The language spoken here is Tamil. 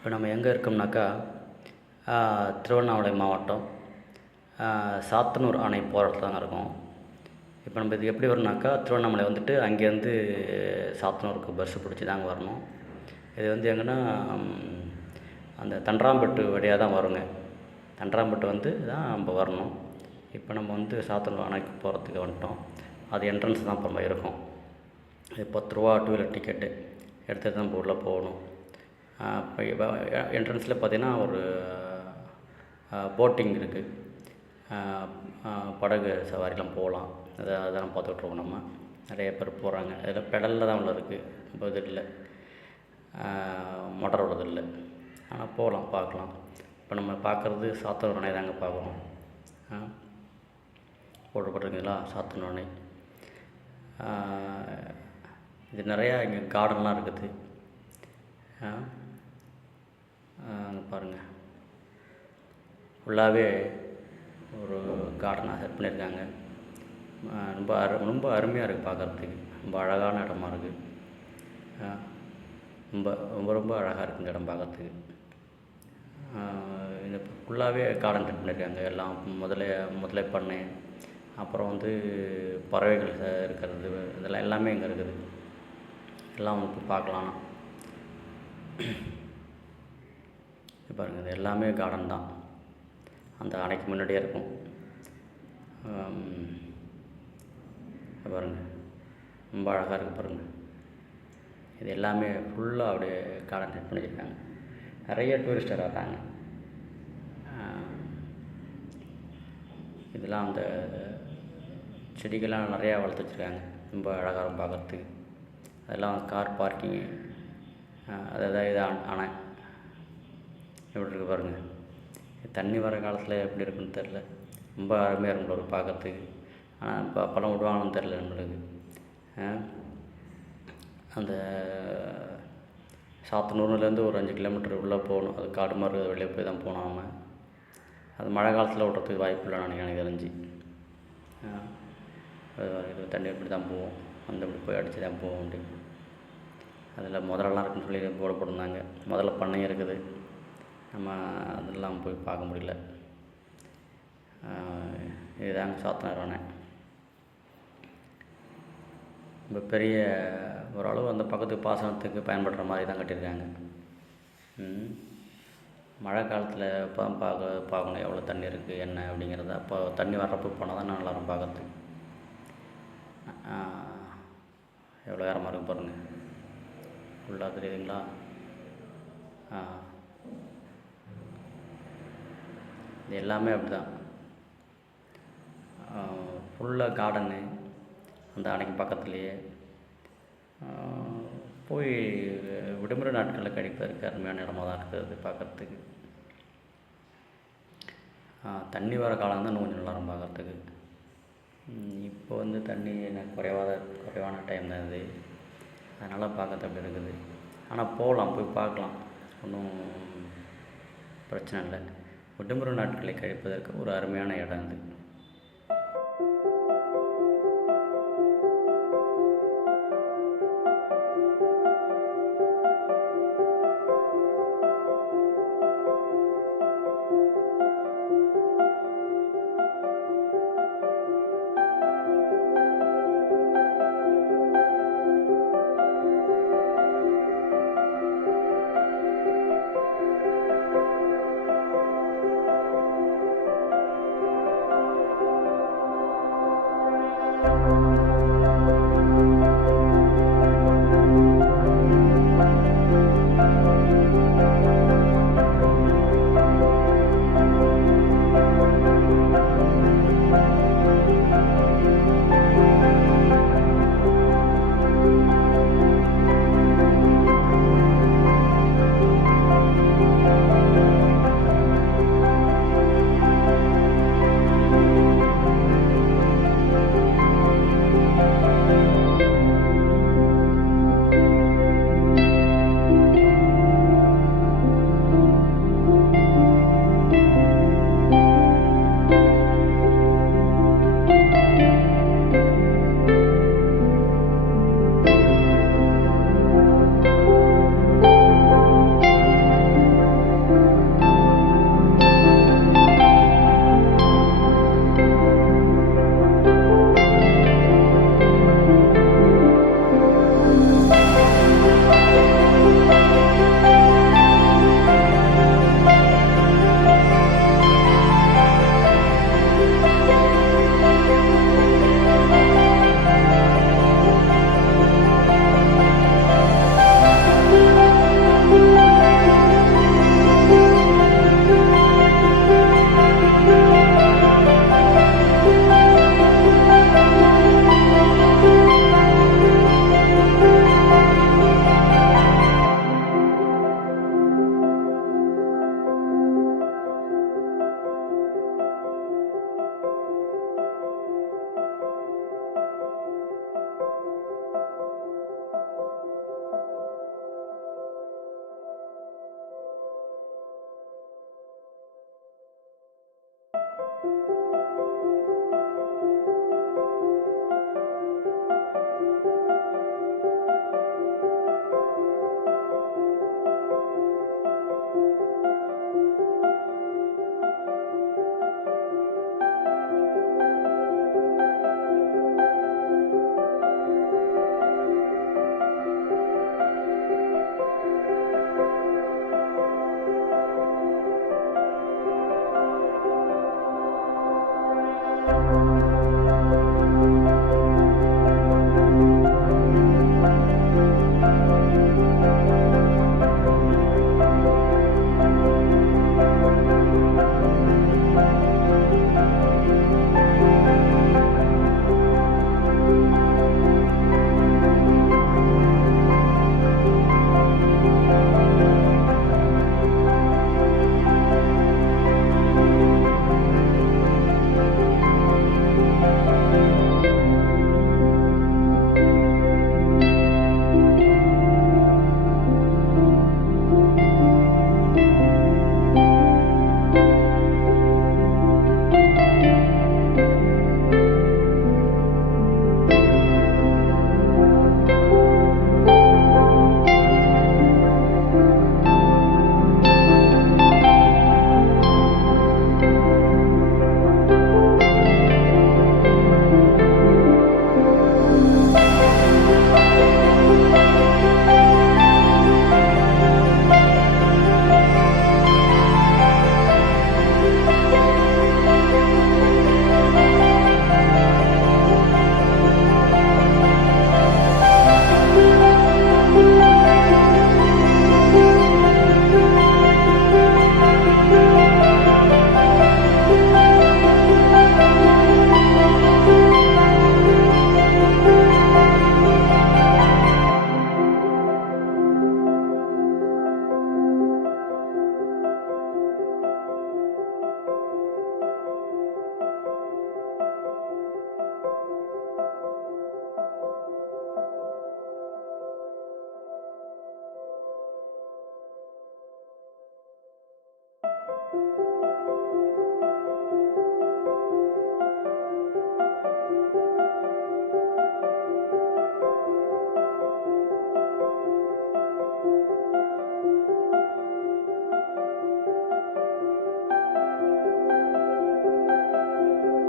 இப்போ நம்ம எங்கே இருக்கோம்னாக்கா திருவண்ணாமலை மாவட்டம் சாத்தனூர் அணை போகிற இடத்துல தாங்க இருக்கோம். இப்போ நம்ம இது எப்படி வரணும்னாக்கா திருவண்ணாமலை வந்துட்டு அங்கேருந்து சாத்தனூருக்கு பஸ்ஸு பிடிச்சி தாங்க வரணும். இது வந்து எங்கன்னா அந்த தண்டராம்பட்டு வழியாக தான் வருங்க. தண்டராம்பட்டு வந்து தான் நம்ம வரணும். இப்போ நம்ம வந்து சாத்தனூர் அணைக்கு போகிறதுக்கு வந்துட்டோம். அது என்ட்ரன்ஸ் தான் இப்போ நம்ம இருக்கோம். இது ரூ. 10 டூ வீலர் டிக்கெட்டு எடுத்துகிட்டு தான் நம்ம உள்ளே போகணும். இப்போ என்ட்ரன்ஸில் பார்த்திங்கன்னா ஒரு போட்டிங் இருக்குது. படகு சவாரிலாம் போகலாம். அதெல்லாம் பார்த்துட்ருக்கோம். நம்ம நிறைய பேர் போகிறாங்க. அதில் பெடலில் தான் உள்ள இருக்குது. இப்போ இது இல்லை, மோட்டார் உள்ளது இல்லை. ஆனால் போகலாம், பார்க்கலாம். இப்போ நம்ம பார்க்குறது சாத்தனூர் அணை தாங்க பார்க்குறோம். போட்டுப்பட்டிருக்குங்களா சாத்தனூர் அணை. இது நிறையா இங்கே கார்டன்லாம் இருக்குது. அங்கே பாருங்கள், ஃபுல்லாகவே ஒரு கார்டனாக செட் பண்ணியிருக்காங்க. ரொம்ப அருமையாக இருக்குது பார்க்குறதுக்கு. ரொம்ப அழகான இடமா இருக்குது. ரொம்ப அழகாக இருக்குது இந்த இடம் பார்க்குறதுக்கு. இந்த ஃபுல்லாகவே கார்டன் செட் பண்ணியிருக்காங்க. எல்லாம் முதலை பண்ணை, அப்புறம் வந்து பறவைகள் இருக்கிறது, இதெல்லாம் எல்லாமே இங்கே இருக்குது. எல்லாம் வந்து பார்க்கலாம். பாருங்கள், இது எல்லாமே கார்டன் தான். அந்த அணைக்கு முன்னாடியே இருக்கும். பாருங்கள், ரொம்ப அழகாக இருக்குது பாருங்கள். இது எல்லாமே ஃபுல்லாக அப்படியே கார்டன் செட் பண்ணி வச்சுருக்காங்க. நிறைய டூரிஸ்டர் வர்றாங்க. இதெல்லாம் அந்த செடிகள்லாம் நிறையா வளர்த்து வச்சுருக்காங்க. ரொம்ப அழகாக இருக்கும் பார்க்குறதுக்கு. அதெல்லாம் கார் பார்க்கிங்கு. அதாவது இது அணை எப்படி இருக்குது பாருங்கள். தண்ணி வர காலத்தில் எப்படி இருக்குன்னு தெரில. ரொம்ப அருமையாக இருக்கும் ஒரு பார்க்குறதுக்கு. ஆனால் இப்போ படம் விடுவாங்கன்னு தெரில நம்மளுக்கு. அந்த சாத்தனூர்லேருந்து ஒரு 5 கிலோமீட்டர் உள்ளே போகணும். அது காடு மாதிரி வெளியே போய் தான் போனோம் நம்ம. அது மழை காலத்தில் விட்றதுக்கு வாய்ப்பு இல்லைன்னு எனக்கு தெரிஞ்சு. இது தண்ணி எப்படி தான் போவோம், அந்த இப்படி போய் அடித்து தான் போவோம் அப்படி. அதில் முதலெல்லாம் இருக்குன்னு சொல்லி போட போட்டிருந்தாங்க. முதல்ல பண்ணையும் இருக்குது. நம்ம அதெல்லாம் போய் பார்க்க முடியல. இதுதாங்க சாத்தனூர் அணை. ரொம்ப பெரிய ஓரளவு அந்த பக்கத்துக்கு பாசனத்துக்கு பயன்படுற மாதிரி தான் கட்டியிருக்காங்க. மழை காலத்தில் இப்போ தான் பார்க்கணும் எவ்வளோ தண்ணி இருக்குது என்ன அப்படிங்கிறத. அப்போ தண்ணி வர்றப்போ போனால் தான் நல்லாயிருக்கும் பார்க்கறதுக்கு. எவ்வளோ நேரமாக இருக்குது பாருங்கள். ஃபுல்லாக தெரியுதுங்களா? இது எல்லாமே அப்படி தான். ஃபுல்லாக கார்டனு அந்த அணைக்கு பக்கத்துலேயே. போய் விடுமுறை நாட்களில் கழிப்பதற்கு அருமையான இடமா தான் இருக்குது பார்க்குறதுக்கு. தண்ணி வர காலம் தான் இன்னும் கொஞ்சம் நல்லாயிருக்கும் பார்க்குறதுக்கு. இப்போ வந்து தண்ணி எனக்கு குறைவான டைம் தான் இது. அதனால் பார்க்கறது அப்படி இருக்குது. ஆனால் போகலாம், போய் பார்க்கலாம், ஒன்றும் பிரச்சனை இல்லை. விடுமுறை நாட்களை கழிப்பதற்கு ஒரு அருமையான இடம் இது.